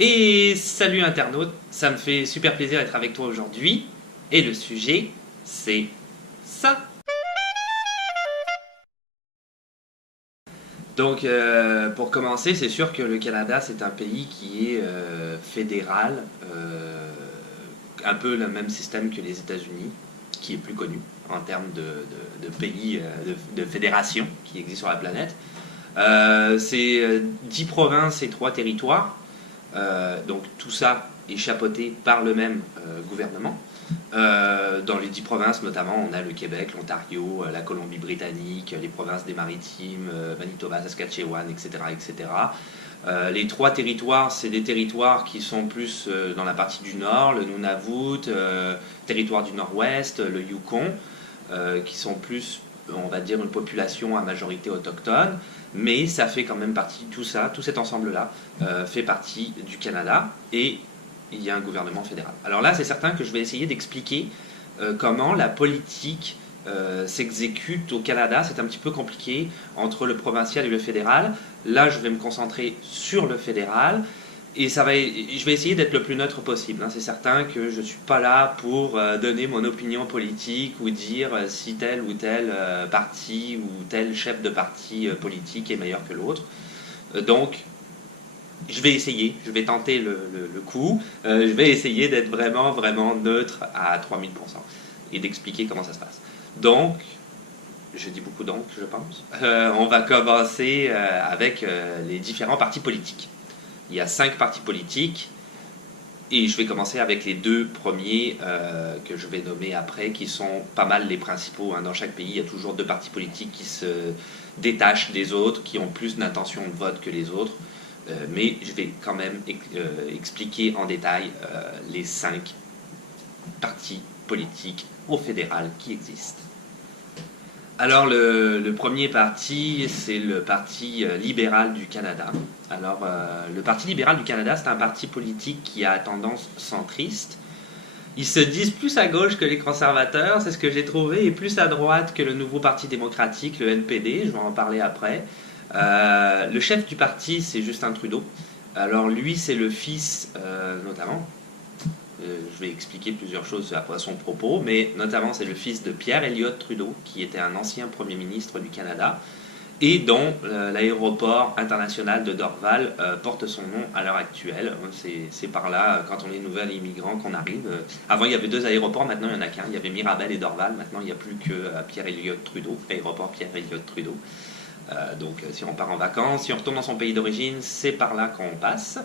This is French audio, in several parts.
Et salut internaute, ça me fait super plaisir d'être avec toi aujourd'hui. Et le sujet, c'est ça. Donc, pour commencer, c'est sûr que le Canada, c'est un pays qui est fédéral, un peu le même système que les États-Unis, qui est plus connu en termes de pays, de fédération qui existent sur la planète. C'est 10 provinces et 3 territoires. Donc tout ça est chapeauté par le même gouvernement. Dans les 10 provinces, notamment, on a le Québec, l'Ontario, la Colombie-Britannique, les provinces des Maritimes, Manitoba, Saskatchewan, etc. etc. Les 3 territoires, c'est des territoires qui sont plus dans la partie du nord, le Nunavut, territoire du nord-ouest, le Yukon, qui sont plus, on va dire, une population à majorité autochtone, mais ça fait quand même partie, tout ça, tout cet ensemble-là, fait partie du Canada, et il y a un gouvernement fédéral. Alors là, c'est certain que je vais essayer d'expliquer comment la politique s'exécute au Canada. C'est un petit peu compliqué entre le provincial et le fédéral. Là, je vais me concentrer sur le fédéral. Et je vais essayer d'être le plus neutre possible. C'est certain que je ne suis pas là pour donner mon opinion politique ou dire si tel ou tel parti ou tel chef de parti politique est meilleur que l'autre. Donc, je vais essayer, je vais tenter le coup. Je vais essayer d'être vraiment, vraiment neutre à 3000% et d'expliquer comment ça se passe. Donc, je dis beaucoup donc, je pense. On va commencer avec les différents partis politiques. Il y a 5 partis politiques et je vais commencer avec les 2 premiers que je vais nommer après, qui sont pas mal les principaux. Dans chaque pays, il y a toujours 2 partis politiques qui se détachent des autres, qui ont plus d'intention de vote que les autres. Mais je vais quand même expliquer en détail les 5 partis politiques au fédéral qui existent. Alors le premier parti, c'est le Parti libéral du Canada. Alors le Parti libéral du Canada, c'est un parti politique qui a tendance centriste. Ils se disent plus à gauche que les conservateurs, c'est ce que j'ai trouvé, et plus à droite que le nouveau Parti démocratique, le NPD, je vais en parler après. Le chef du parti, c'est Justin Trudeau. Alors lui, c'est le fils, notamment, je vais expliquer plusieurs choses à son propos, mais notamment c'est le fils de Pierre Elliott Trudeau, qui était un ancien Premier ministre du Canada, et dont l'aéroport international de Dorval porte son nom à l'heure actuelle. C'est par là, quand on est nouvel immigrant, qu'on arrive. Avant, il y avait 2 aéroports, maintenant il n'y en a qu'un. Il y avait Mirabel et Dorval, maintenant il n'y a plus que Pierre Elliott Trudeau, aéroport Pierre Elliott Trudeau. Donc si on part en vacances, si on retourne dans son pays d'origine, c'est par là qu'on passe.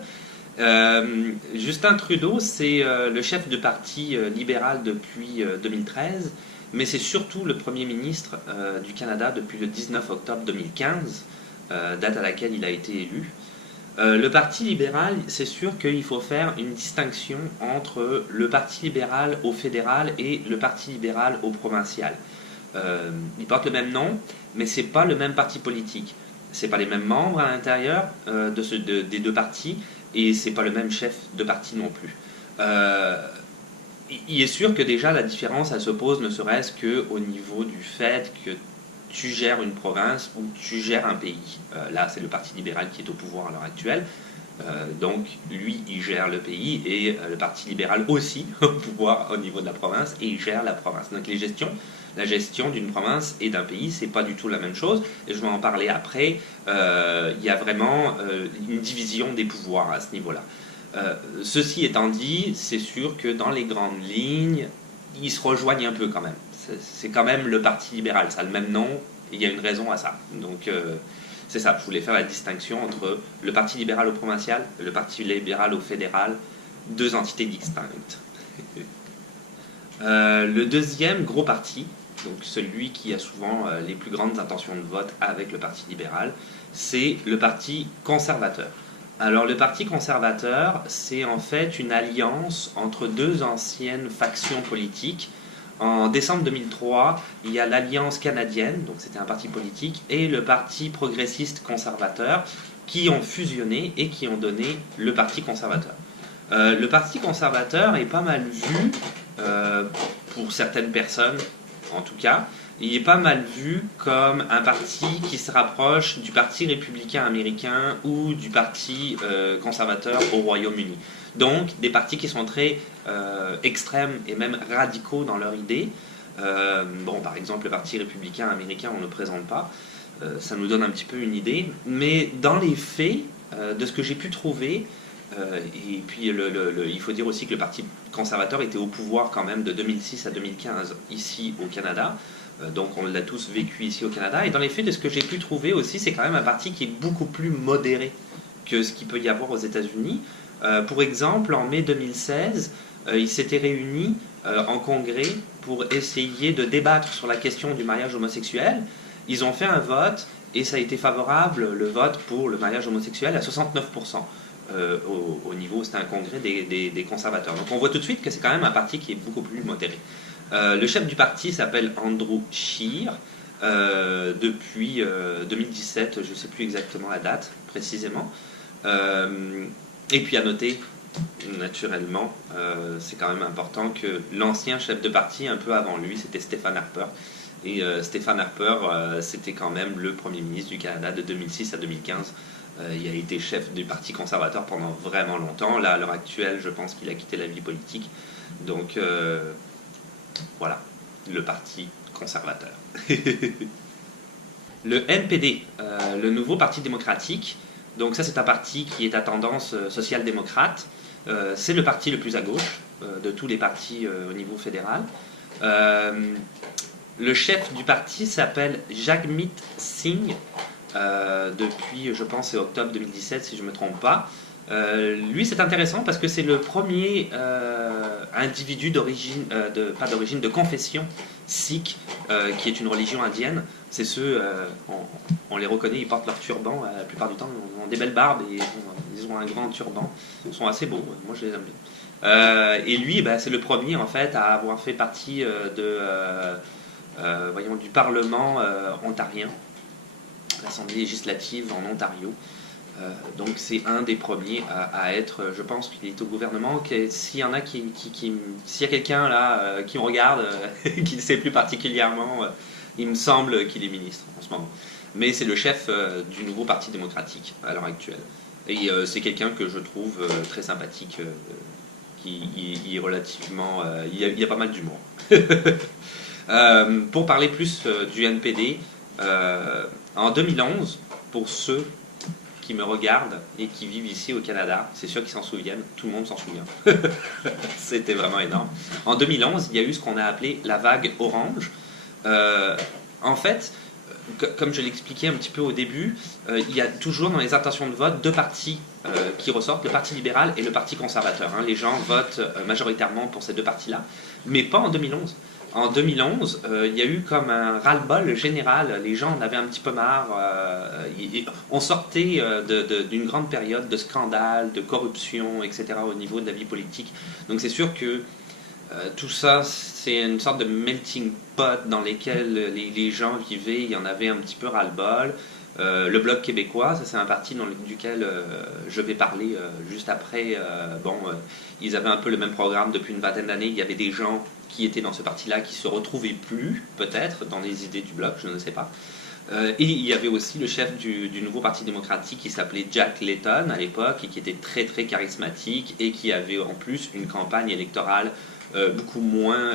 Justin Trudeau, c'est le chef de parti libéral depuis 2013, mais c'est surtout le Premier ministre du Canada depuis le 19 octobre 2015, date à laquelle il a été élu. Le Parti libéral, c'est sûr qu'il faut faire une distinction entre le Parti libéral au fédéral et le Parti libéral au provincial. Ils portent le même nom, mais c'est pas le même parti politique. C'est pas les mêmes membres à l'intérieur des 2 partis, et c'est pas le même chef de parti non plus. Il est sûr que déjà la différence, elle se pose ne serait-ce qu'au niveau du fait que tu gères une province ou tu gères un pays. Là, c'est le Parti libéral qui est au pouvoir à l'heure actuelle. Donc, lui, il gère le pays, et le Parti libéral aussi au pouvoir au niveau de la province, et il gère la province. Donc, la gestion d'une province et d'un pays, c'est pas du tout la même chose, et je vais en parler après. Il y a vraiment une division des pouvoirs à ce niveau-là. Ceci étant dit, c'est sûr que dans les grandes lignes, ils se rejoignent un peu quand même. C'est quand même le Parti libéral, ça a le même nom, et il y a une raison à ça. Donc c'est ça, je voulais faire la distinction entre le Parti libéral au provincial et le Parti libéral au fédéral, 2 entités distinctes. Le deuxième gros parti, donc celui qui a souvent les plus grandes intentions de vote avec le Parti libéral, c'est le Parti conservateur. Alors le Parti conservateur, c'est en fait une alliance entre 2 anciennes factions politiques. En décembre 2003, il y a l'Alliance canadienne, donc c'était un parti politique, et le Parti progressiste conservateur, qui ont fusionné et qui ont donné le Parti conservateur. Le Parti conservateur est pas mal vu pour certaines personnes, en tout cas, il est pas mal vu comme un parti qui se rapproche du parti républicain américain ou du parti conservateur au Royaume-Uni. Donc des partis qui sont très extrêmes et même radicaux dans leur idée. Bon, par exemple, le parti républicain américain, on ne le présente pas. Ça nous donne un petit peu une idée. Mais dans les faits, de ce que j'ai pu trouver, et puis il faut dire aussi que le parti conservateur était au pouvoir quand même de 2006 à 2015 ici au Canada. Donc on l'a tous vécu ici au Canada. Et dans les faits, de ce que j'ai pu trouver aussi, c'est quand même un parti qui est beaucoup plus modéré que ce qu'il peut y avoir aux États-Unis. Pour exemple, en mai 2016, ils s'étaient réunis en congrès pour essayer de débattre sur la question du mariage homosexuel. Ils ont fait un vote et ça a été favorable, le vote pour le mariage homosexuel, à 69%. Au niveau, c'était un congrès des conservateurs. Donc on voit tout de suite que c'est quand même un parti qui est beaucoup plus modéré. Le chef du parti s'appelle Andrew Scheer. Depuis 2017, je ne sais plus exactement la date précisément. Et puis à noter, naturellement, c'est quand même important que l'ancien chef de parti, un peu avant lui, c'était Stephen Harper. Et Stephen Harper, c'était quand même le Premier ministre du Canada de 2006 à 2015. Il a été chef du Parti conservateur pendant vraiment longtemps. Là, à l'heure actuelle, je pense qu'il a quitté la vie politique. Donc, voilà, le Parti conservateur. Le NPD, le nouveau Parti démocratique. Donc ça, c'est un parti qui est à tendance social-démocrate. C'est le parti le plus à gauche de tous les partis au niveau fédéral. Le chef du parti s'appelle Jagmeet Singh. Depuis, je pense, c'est octobre 2017, si je ne me trompe pas. Lui, c'est intéressant parce que c'est le premier individu d'origine, de confession sikh, qui est une religion indienne. C'est ceux, on les reconnaît, ils portent leur turban la plupart du temps, ils ont des belles barbes et ils ont un grand turban. Ils sont assez beaux, moi je les aime bien. Et lui, c'est le premier en fait à avoir fait partie du Parlement ontarien, l'Assemblée législative en Ontario. Donc c'est un des premiers à être, je pense qu'il est au gouvernement. S'il y en a s'il y a quelqu'un là qui me regarde, qui ne sait plus particulièrement, il me semble qu'il est ministre en ce moment. Mais c'est le chef du nouveau Parti démocratique à l'heure actuelle. Et c'est quelqu'un que je trouve très sympathique, qui est relativement... il y a pas mal d'humour. Pour parler plus du NPD, en 2011, pour ceux qui me regardent et qui vivent ici au Canada, c'est sûr qu'ils s'en souviennent, tout le monde s'en souvient. C'était vraiment énorme. En 2011, il y a eu ce qu'on a appelé la vague orange. En fait, comme je l'expliquais un petit peu au début, il y a toujours dans les intentions de vote deux partis qui ressortent, le Parti libéral et le Parti conservateur. Les gens votent majoritairement pour ces deux partis-là, mais pas en 2011. En 2011, il y a eu comme un ras-le-bol général. Les gens en avaient un petit peu marre. On sortait d'une grande période de scandales, de corruption, etc. au niveau de la vie politique. Donc c'est sûr que tout ça, c'est une sorte de melting pot dans lequel les gens vivaient. Il y en avait un petit peu ras-le-bol. Le Bloc québécois, ça c'est un parti duquel je vais parler juste après. Ils avaient un peu le même programme depuis une vingtaine d'années. Il y avait des gens qui étaient dans ce parti-là qui se retrouvaient plus, peut-être, dans les idées du Bloc, je ne sais pas. Et il y avait aussi le chef du nouveau Parti démocratique qui s'appelait Jack Layton à l'époque et qui était très très charismatique et qui avait en plus une campagne électorale beaucoup moins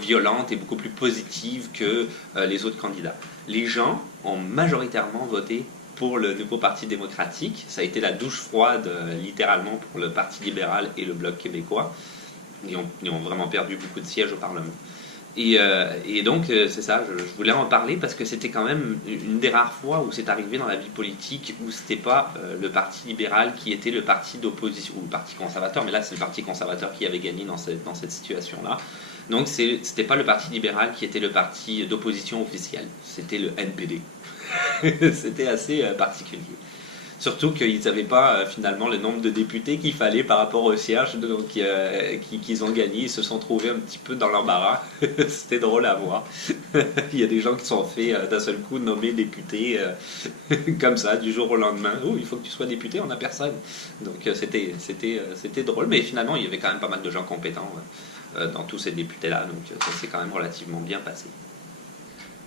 violente et beaucoup plus positive que les autres candidats. Les gens ont majoritairement voté pour le nouveau Parti démocratique. Ça a été la douche froide, littéralement, pour le Parti libéral et le Bloc québécois. Ils ont vraiment perdu beaucoup de sièges au Parlement. Et donc, c'est ça, je voulais en parler parce que c'était quand même une des rares fois où c'est arrivé dans la vie politique où c'était pas le Parti libéral qui était le parti d'opposition, ou le Parti conservateur, mais là c'est le Parti conservateur qui avait gagné dans cette situation-là. Donc c'était pas le Parti libéral qui était le parti d'opposition officiel, c'était le NPD. C'était assez particulier. Surtout qu'ils n'avaient pas finalement le nombre de députés qu'il fallait par rapport aux sièges qu'ils ont gagné. Ils se sont trouvés un petit peu dans l'embarras. C'était drôle à voir. Il y a des gens qui sont fait d'un seul coup nommer députés comme ça, du jour au lendemain. Oh, il faut que tu sois député, on n'a personne. Donc c'était drôle, mais finalement il y avait quand même pas mal de gens compétents dans tous ces députés-là, donc ça s'est quand même relativement bien passé.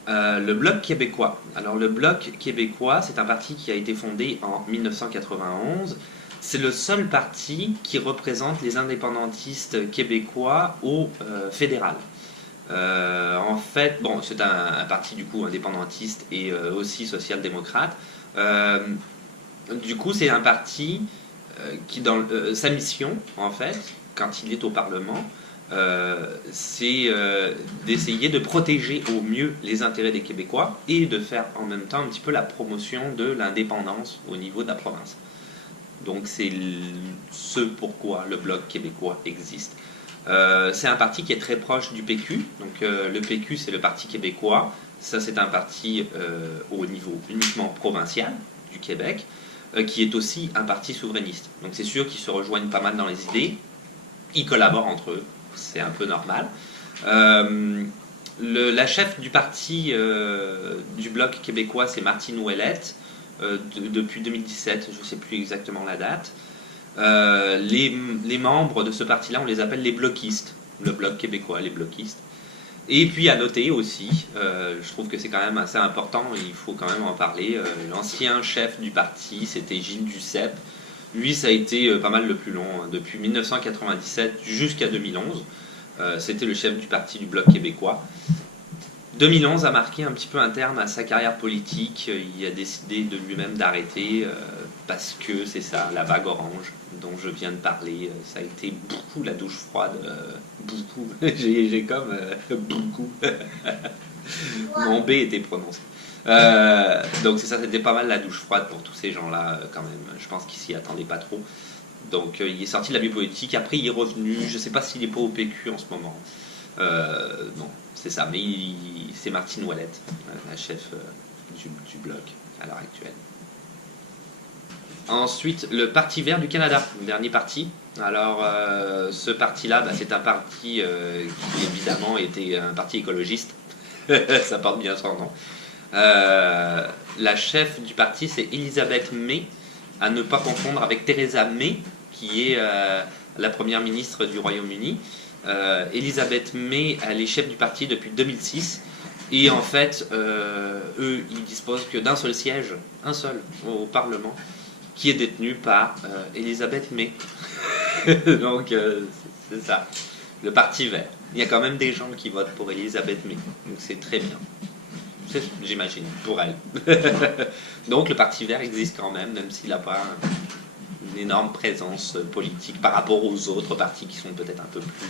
Le Bloc québécois. Alors le Bloc québécois, c'est un parti qui a été fondé en 1991. C'est le seul parti qui représente les indépendantistes québécois au fédéral. En fait, bon, c'est un parti du coup indépendantiste et aussi social-démocrate. Du coup, c'est un parti qui, dans sa mission, en fait, quand il est au Parlement, c'est d'essayer de protéger au mieux les intérêts des Québécois et de faire en même temps un petit peu la promotion de l'indépendance au niveau de la province. Donc c'est ce pourquoi le Bloc québécois existe. C'est un parti qui est très proche du PQ. Donc le PQ, c'est le Parti québécois. Ça, c'est un parti au niveau uniquement provincial du Québec, qui est aussi un parti souverainiste. Donc c'est sûr qu'ils se rejoignent pas mal dans les idées. Ils collaborent entre eux. C'est un peu normal. La chef du parti du Bloc québécois, c'est Martine Ouellette, depuis 2017, je ne sais plus exactement la date. Les membres de ce parti-là, on les appelle les bloquistes, le Bloc québécois, les bloquistes. Et puis à noter aussi, je trouve que c'est quand même assez important, il faut quand même en parler, l'ancien chef du parti, c'était Gilles Duceppe. Lui, ça a été pas mal le plus long, hein, depuis 1997 jusqu'à 2011. C'était le chef du parti du Bloc québécois. 2011 a marqué un petit peu un terme à sa carrière politique. Il a décidé de lui-même d'arrêter parce que c'est ça, la vague orange dont je viens de parler. Ça a été beaucoup la douche froide. Beaucoup. J'ai comme beaucoup. Mon B était prononcé. Donc c'est ça, c'était pas mal la douche froide pour tous ces gens-là quand même. Je pense qu'ils s'y attendaient pas trop. Donc il est sorti de la vie politique. Après il est revenu. Je sais pas s'il est pas au PQ en ce moment. Non, c'est ça, mais c'est Martine Ouellette, la chef du Bloc à l'heure actuelle. Ensuite, le Parti vert du Canada, le dernier parti. Alors, ce parti-là, c'est un parti qui évidemment était un parti écologiste. Ça porte bien son nom. La chef du parti, c'est Elizabeth May, à ne pas confondre avec Theresa May, qui est la première ministre du Royaume-Uni. Elizabeth May, elle est chef du parti depuis 2006. Et en fait, eux, ils disposent que d'un seul siège, un seul, au Parlement, qui est détenu par Elizabeth May. Donc, c'est ça. Le Parti vert. Il y a quand même des gens qui votent pour Elizabeth May. Donc, c'est très bien. J'imagine, pour elle. Donc, le Parti vert existe quand même s'il n'a pas une énorme présence politique par rapport aux autres partis qui sont peut-être un peu plus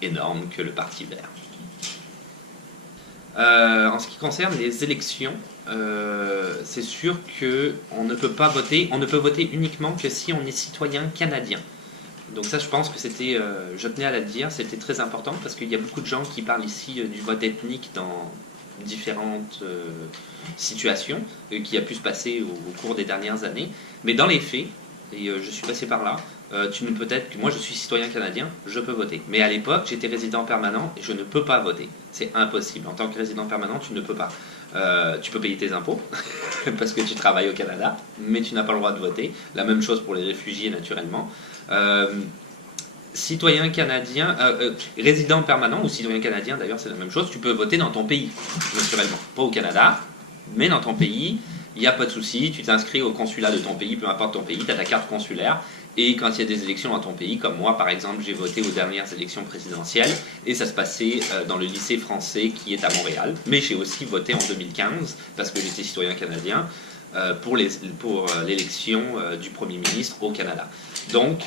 énormes que le Parti vert. En ce qui concerne les élections, c'est sûr qu'on ne peut pas voter, on ne peut voter uniquement que si on est citoyen canadien. Donc ça, je pense que c'était, je tenais à le dire, c'était très important parce qu'il y a beaucoup de gens qui parlent ici du vote ethnique dans différentes situations qui a pu se passer au cours des dernières années. Mais dans les faits, et je suis passé par là, tu ne peux être que moi je suis citoyen canadien, je peux voter. Mais à l'époque, j'étais résident permanent et je ne peux pas voter. C'est impossible. En tant que résident permanent, tu ne peux pas. Tu peux payer tes impôts parce que tu travailles au Canada, mais tu n'as pas le droit de voter. La même chose pour les réfugiés, naturellement. Citoyen canadien, résident permanent ou citoyen canadien, d'ailleurs, c'est la même chose. Tu peux voter dans ton pays, naturellement. Pas au Canada, mais dans ton pays. Il n'y a pas de souci, tu t'inscris au consulat de ton pays, peu importe ton pays, tu as ta carte consulaire, et quand il y a des élections dans ton pays, comme moi par exemple, j'ai voté aux dernières élections présidentielles, et ça se passait dans le lycée français qui est à Montréal, mais j'ai aussi voté en 2015, parce que j'étais citoyen canadien, pour l'élection du Premier ministre au Canada. Donc,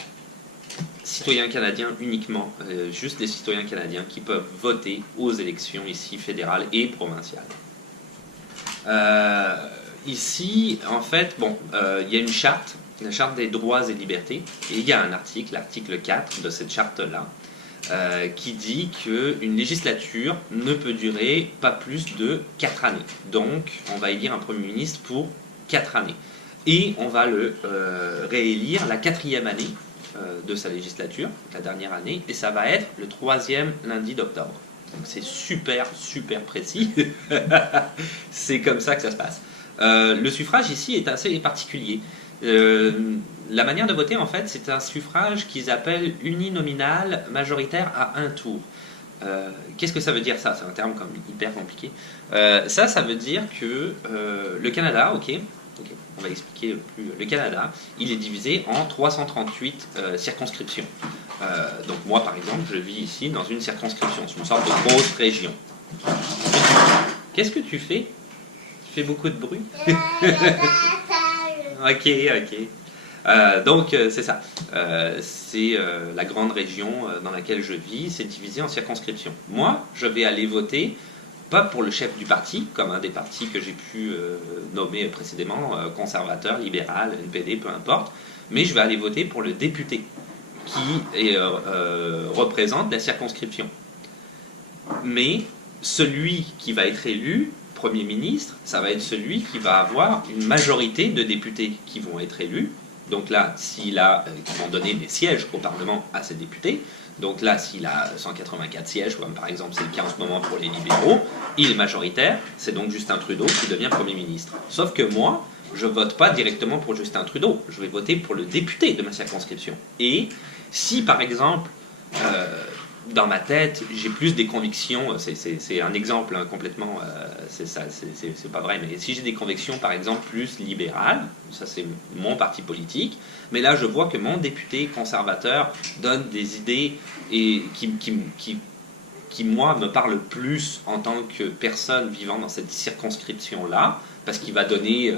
citoyens canadiens uniquement, juste les citoyens canadiens qui peuvent voter aux élections ici fédérales et provinciales. Ici, en fait, il y a une charte, la charte des droits et libertés, et il y a un article, l'article 4 de cette charte-là, qui dit qu'une législature ne peut durer pas plus de 4 années. Donc, on va élire un Premier ministre pour 4 années. Et on va le réélire la 4e année de sa législature, la dernière année, et ça va être le 3e lundi d'octobre. Donc, c'est super, super précis. C'est comme ça que ça se passe. Le suffrage ici est assez particulier. La manière de voter, en fait, c'est un suffrage qu'ils appellent uninominal majoritaire à un tour. Qu'est-ce que ça veut dire ça? C'est un terme comme hyper compliqué. Ça veut dire que le Canada, ok, on va expliquer plus. Le Canada, il est divisé en 338 circonscriptions. Donc moi, par exemple, je vis ici dans une circonscription, c'est une sorte de grosse région. Qu'est-ce que tu fais? Tu fais beaucoup de bruit? Ok. Donc c'est ça. C'est la grande région dans laquelle je vis, c'est divisé en circonscriptions. Moi, je vais aller voter, pas pour le chef du parti, comme un des partis que j'ai pu nommer précédemment, conservateur, libéral, NPD, peu importe, mais je vais aller voter pour le député qui représente la circonscription. Mais celui qui va être élu Premier ministre, ça va être celui qui va avoir une majorité de députés qui vont être élus. Donc là, s'il a, qui vont donner des sièges au Parlement à ces députés, donc là, s'il a 184 sièges, comme par exemple c'est le cas en ce moment pour les libéraux, il est majoritaire, c'est donc Justin Trudeau qui devient Premier ministre. Sauf que moi, je ne vote pas directement pour Justin Trudeau, je vais voter pour le député de ma circonscription. Et si par exemple, dans ma tête, j'ai plus des convictions, c'est un exemple hein, complètement, c'est pas vrai, mais si j'ai des convictions par exemple plus libérales, ça c'est mon parti politique, mais là je vois que mon député conservateur donne des idées et qui moi me parlent plus en tant que personne vivant dans cette circonscription-là, parce qu'il va donner...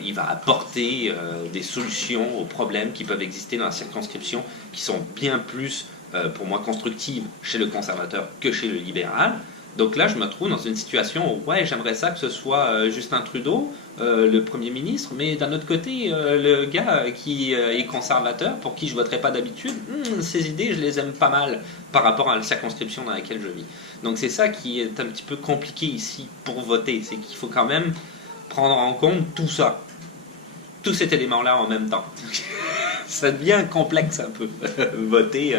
il va apporter des solutions aux problèmes qui peuvent exister dans la circonscription qui sont bien plus pour moi constructive chez le conservateur que chez le libéral. Donc là, je me trouve dans une situation où ouais, j'aimerais ça que ce soit Justin Trudeau, le Premier ministre, mais d'un autre côté, le gars qui est conservateur, pour qui je ne voterais pas d'habitude, ses idées, je les aime pas mal par rapport à la circonscription dans laquelle je vis. Donc c'est ça qui est un petit peu compliqué ici pour voter, c'est qu'il faut quand même prendre en compte tout ça, tout cet élément-là en même temps. Ça devient complexe un peu, voter...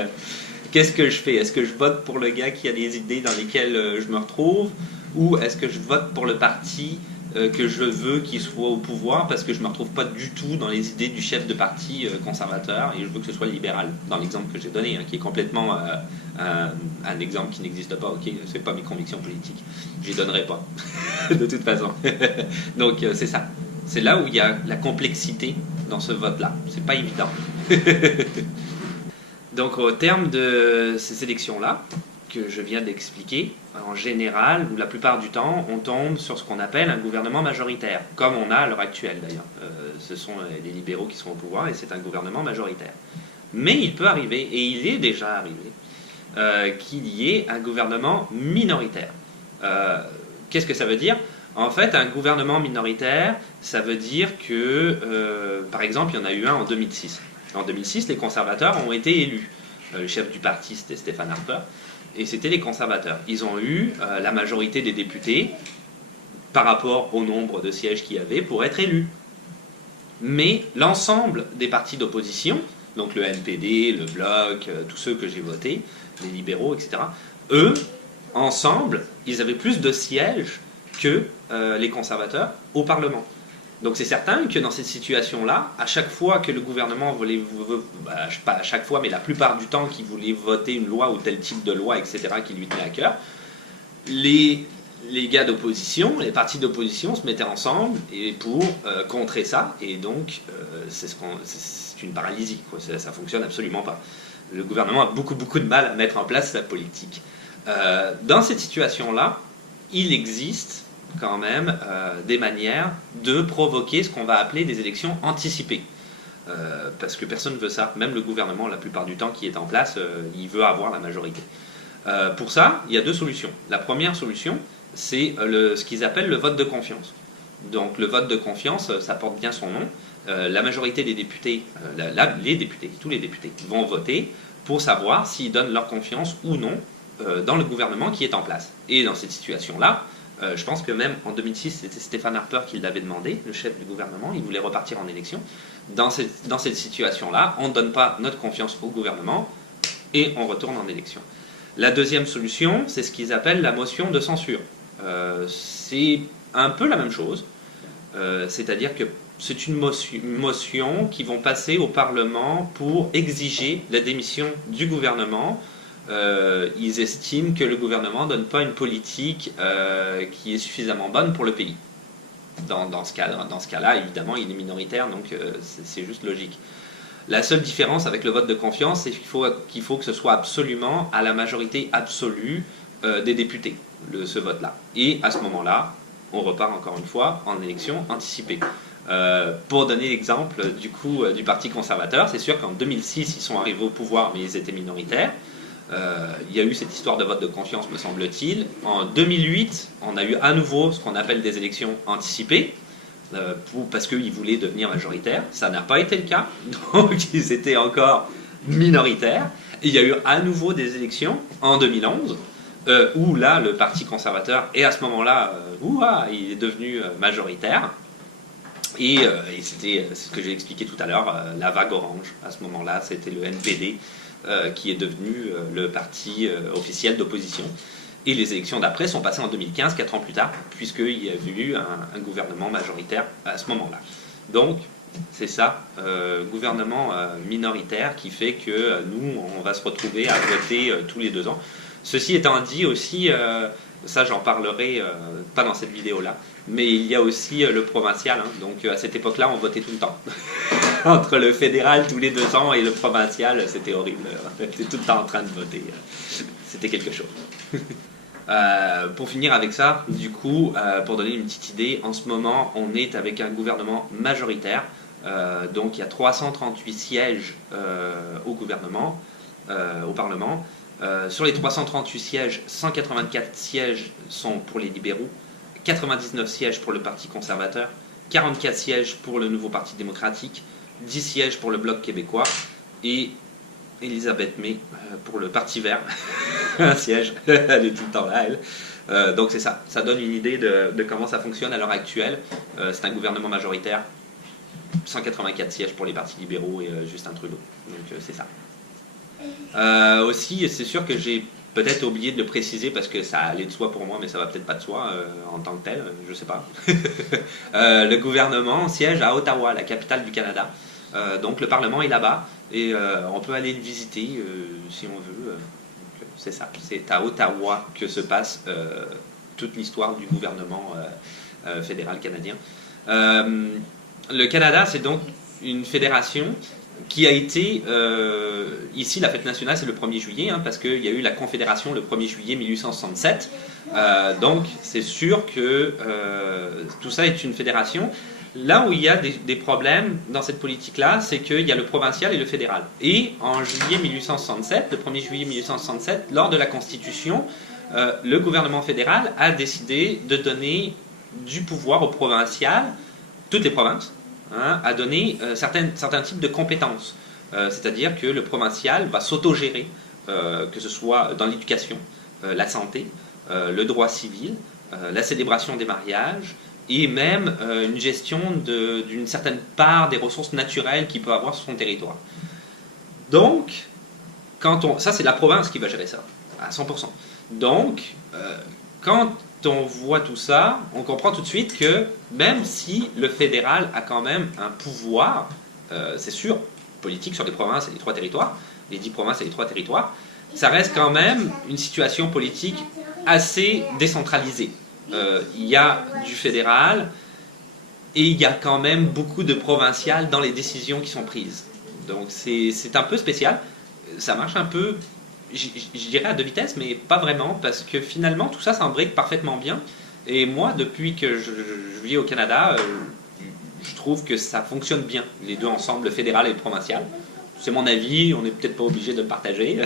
Qu'est-ce que je fais? Est-ce que je vote pour le gars qui a des idées dans lesquelles je me retrouve? Ou est-ce que je vote pour le parti que je veux qu'il soit au pouvoir parce que je ne me retrouve pas du tout dans les idées du chef de parti conservateur et je veux que ce soit libéral, dans l'exemple que j'ai donné, hein, qui est complètement un exemple qui n'existe pas, ok? C'est pas mes convictions politiques. Je les donnerai pas, de toute façon. Donc c'est ça. C'est là où il y a la complexité dans ce vote-là. C'est pas évident. Donc au terme de ces élections-là, que je viens d'expliquer, en général, ou la plupart du temps, on tombe sur ce qu'on appelle un gouvernement majoritaire, comme on a à l'heure actuelle d'ailleurs. Ce sont les libéraux qui sont au pouvoir et c'est un gouvernement majoritaire. Mais il peut arriver, et il est déjà arrivé, qu'il y ait un gouvernement minoritaire. Qu'est-ce que ça veut dire? En fait, un gouvernement minoritaire, ça veut dire que, par exemple, il y en a eu un en 2006. En 2006, les conservateurs ont été élus. Le chef du parti, c'était Stephen Harper, et c'était les conservateurs. Ils ont eu la majorité des députés par rapport au nombre de sièges qu'il y avait pour être élus. Mais l'ensemble des partis d'opposition, donc le NPD, le Bloc, tous ceux que j'ai votés, les libéraux, etc., eux, ensemble, ils avaient plus de sièges que les conservateurs au Parlement. Donc c'est certain que dans cette situation-là, à chaque fois que le gouvernement voulait, pas à chaque fois, mais la plupart du temps qu'il voulait voter une loi ou tel type de loi, etc., qui lui tenait à cœur, les gars d'opposition, les partis d'opposition se mettaient ensemble pour contrer ça, et donc c'est une paralysie, quoi. Ça ne fonctionne absolument pas. Le gouvernement a beaucoup de mal à mettre en place sa politique. Dans cette situation-là, il existe quand même des manières de provoquer ce qu'on va appeler des élections anticipées. Parce que personne ne veut ça. Même le gouvernement, la plupart du temps qui est en place, il veut avoir la majorité. Pour ça, il y a deux solutions. La première solution, c'est ce qu'ils appellent le vote de confiance. Donc le vote de confiance, ça porte bien son nom. La majorité des députés, les députés, tous les députés, vont voter pour savoir s'ils donnent leur confiance ou non dans le gouvernement qui est en place. Et dans cette situation-là, je pense que même en 2006, c'était Stephen Harper qui l'avait demandé, le chef du gouvernement, il voulait repartir en élection. Dans cette situation-là, on ne donne pas notre confiance au gouvernement et on retourne en élection. La deuxième solution, c'est ce qu'ils appellent la motion de censure. C'est un peu la même chose, c'est-à-dire que c'est une motion qui vont passer au Parlement pour exiger la démission du gouvernement. Ils estiment que le gouvernement ne donne pas une politique qui est suffisamment bonne pour le pays. Dans ce cas-là, évidemment, il est minoritaire, donc c'est juste logique. La seule différence avec le vote de confiance, c'est qu'il faut que ce soit absolument à la majorité absolue des députés, ce vote-là. Et à ce moment-là, on repart encore une fois en élection anticipée. Pour donner l'exemple du Parti conservateur, c'est sûr qu'en 2006, ils sont arrivés au pouvoir, mais ils étaient minoritaires. Il y a eu cette histoire de vote de confiance, me semble-t-il. En 2008, on a eu à nouveau ce qu'on appelle des élections anticipées, parce qu'ils voulaient devenir majoritaires. Ça n'a pas été le cas, donc ils étaient encore minoritaires. Et il y a eu à nouveau des élections en 2011, où là, le Parti conservateur, et à ce moment-là, il est devenu majoritaire. Et c'était ce que j'ai expliqué tout à l'heure, la vague orange. À ce moment-là, c'était le NPD qui est devenu le parti officiel d'opposition. Et les élections d'après sont passées en 2015, 4 ans plus tard, puisqu'il y a eu un gouvernement majoritaire à ce moment-là. Donc, c'est ça, gouvernement minoritaire qui fait que nous, on va se retrouver à voter tous les 2 ans. Ceci étant dit aussi, ça j'en parlerai pas dans cette vidéo-là, mais il y a aussi le provincial. Donc à cette époque-là, on votait tout le temps. Entre le fédéral tous les 2 ans et le provincial, c'était horrible. On était tout le temps en train de voter. C'était quelque chose. Pour finir avec ça, du coup, pour donner une petite idée, en ce moment, on est avec un gouvernement majoritaire. Donc il y a 338 sièges au gouvernement, au Parlement. Sur les 338 sièges, 184 sièges sont pour les libéraux, 99 sièges pour le Parti conservateur, 44 sièges pour le Nouveau Parti démocratique, 10 sièges pour le Bloc québécois et Elisabeth May pour le Parti vert. Un siège, elle est tout le temps là, elle. Donc c'est ça, ça donne une idée de comment ça fonctionne à l'heure actuelle. C'est un gouvernement majoritaire, 184 sièges pour les partis libéraux et Justin Trudeau. Donc c'est ça. Aussi, c'est sûr que j'ai peut-être oublié de le préciser parce que ça allait de soi pour moi, mais ça va peut-être pas de soi en tant que tel, je sais pas. Le gouvernement siège à Ottawa, la capitale du Canada. Donc le Parlement est là-bas et on peut aller le visiter si on veut. C'est ça, c'est à Ottawa que se passe toute l'histoire du gouvernement fédéral canadien. Le Canada, c'est donc une fédération qui a été, ici la fête nationale c'est le 1er juillet, parce qu'il y a eu la Confédération le 1er juillet 1867, donc c'est sûr que tout ça est une fédération. Là où il y a des problèmes dans cette politique-là, c'est qu'il y a le provincial et le fédéral. Et en juillet 1867, le 1er juillet 1867, lors de la Constitution, le gouvernement fédéral a décidé de donner du pouvoir au provincial, toutes les provinces, à donner certains types de compétences. C'est-à-dire que le provincial va s'autogérer, que ce soit dans l'éducation, la santé, le droit civil, la célébration des mariages, et même une gestion d'une certaine part des ressources naturelles qu'il peut avoir sur son territoire. Donc, ça c'est la province qui va gérer ça, à 100%. Donc, quand on voit tout ça, on comprend tout de suite que même si le fédéral a quand même un pouvoir, c'est sûr, politique sur les provinces et les 3 territoires, les 10 provinces et les 3 territoires, ça reste quand même une situation politique assez décentralisée. Il y a du fédéral et il y a quand même beaucoup de provincial dans les décisions qui sont prises. Donc c'est un peu spécial, ça marche un peu, je dirais à 2 vitesses, mais pas vraiment, parce que finalement tout ça s'imbrique parfaitement bien. Et moi, depuis que je vis au Canada, je trouve que ça fonctionne bien, les deux ensemble, le fédéral et le provincial. C'est mon avis, on n'est peut-être pas obligé de le partager.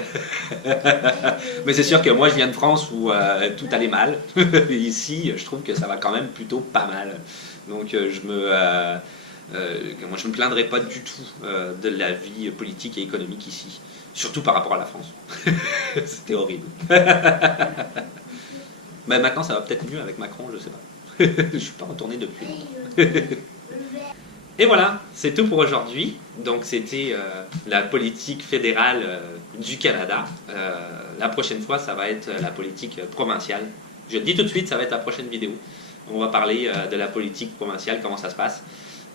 Mais c'est sûr que moi, je viens de France où tout allait mal. Ici, je trouve que ça va quand même plutôt pas mal. Donc, moi, je ne me plaindrai pas du tout de la vie politique et économique ici. Surtout par rapport à la France. C'était horrible. Mais maintenant, ça va peut-être mieux avec Macron, je sais pas. Je ne suis pas retourné depuis longtemps. Et voilà, c'est tout pour aujourd'hui. Donc c'était la politique fédérale du Canada. La prochaine fois, ça va être la politique provinciale. Je le dis tout de suite, ça va être la prochaine vidéo. On va parler de la politique provinciale, comment ça se passe.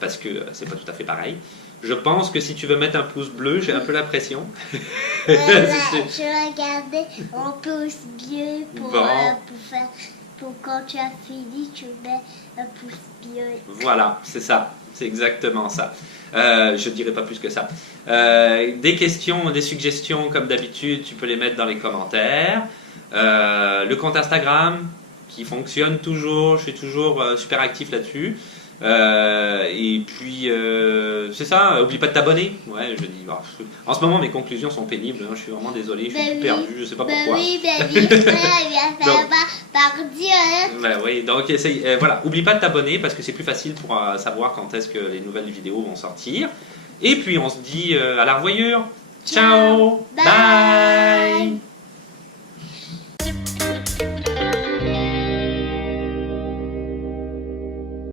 parce que c'est pas tout à fait pareil. Je pense que si tu veux mettre un pouce bleu, j'ai un peu la pression. Je regardais en pouce bleu pour quand tu as fini, tu mets un pouce bleu. Voilà, c'est ça, c'est exactement ça. Je ne dirai pas plus que ça. Des questions, des suggestions, comme d'habitude, tu peux les mettre dans les commentaires. Le compte Instagram qui fonctionne toujours, je suis toujours super actif là-dessus. Et puis, c'est ça, oublie pas de t'abonner. Ouais, je dis, en ce moment, mes conclusions sont pénibles, hein, je suis vraiment désolé, je suis perdu, je sais pas pourquoi. Oui, frère, il va faire par Dieu. Bah oui, donc essaye, voilà, oublie pas de t'abonner parce que c'est plus facile pour savoir quand est-ce que les nouvelles vidéos vont sortir. Et puis, on se dit à la revoyure. Ciao, bye.